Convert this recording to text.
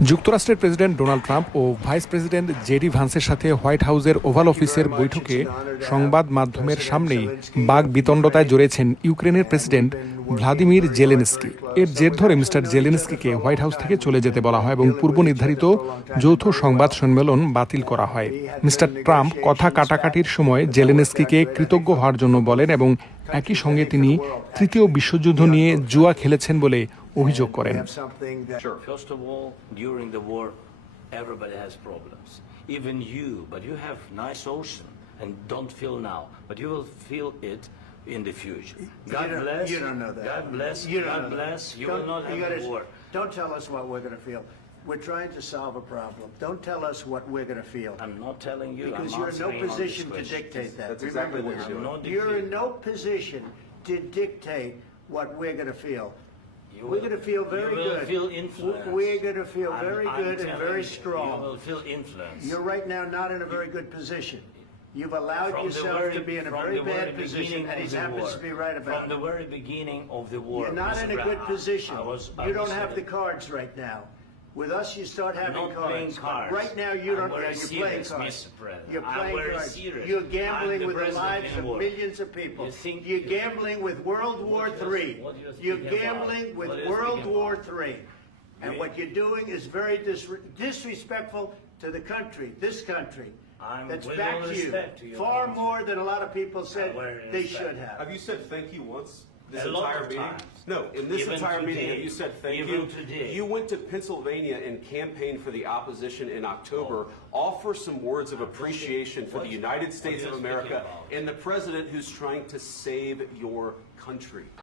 যুক্তরাষ্ট্রের president Donald Trump ও vice president JD ভান্সের সাথে white হাউসের ওভাল অফিসের বৈঠকে সংবাদ মাধ্যমের সামনেই বাকবিতণ্ডতায় জড়িয়েছেন ইউক্রেনের প্রেসিডেন্ট ভ্লাদিমির জেলেনস্কি। এর জের ধরে মিস্টার জেলেনস্কিকে হোয়াইট হাউস থেকে চলে যেতে বলা হয় এবং পূর্ব নির্ধারিত যৌথ সংবাদ সম্মেলন বাতিল করা হয়। মিস্টার ট্রাম্প কথা কাটাকাটির সময় জেলেনস্কিকে কৃতজ্ঞ হওয়ার জন্য বলেন এবং একই সঙ্গে তিনি তৃতীয় বিশ্বযুদ্ধ নিয়ে জুয়া খেলেছেন বলে অভিযোগ করেন। First of all, during the war, everybody has problems. Even you, but you have nice ocean and don't feel now, but you will feel it in the future. God bless. You don't know that. God bless. God bless. You will not have a war. Don't tell us what we're going to feel. We're trying to solve a problem. Don't tell us what we're going to feel. I'm not telling you. Because I'm you're in no answering on this position to question. dictate that. That's Remember exactly what this. you're doing. You're in no position to dictate what we're going to feel. We're going to feel very you will good. Feel influenced. We're going to feel very I'm good and very telling strong. You will feel influence. You're right now not in a very good position. You've allowed From yourself to be in a very bad position, and he happens to be right about From it. the very beginning of the war. You're not in a good position. You don't have the cards right now. With us, you start having cards. Right now, you don't. You're playing cards. You're playing cards. You're gambling with the lives of millions of people. You're gambling with World War III. You're gambling with World War III. And what you're doing is very disrespectful to the country, this country. That's backed you far more than a lot of people said they should have. Have you said thank you once? This A lot entire of meeting? times. No, in this Even entire meeting, today. have you said thank Even you? today. You went to Pennsylvania and campaigned for the opposition in October. Offer some words of appreciation for the United States of America and the president who's trying to save your country.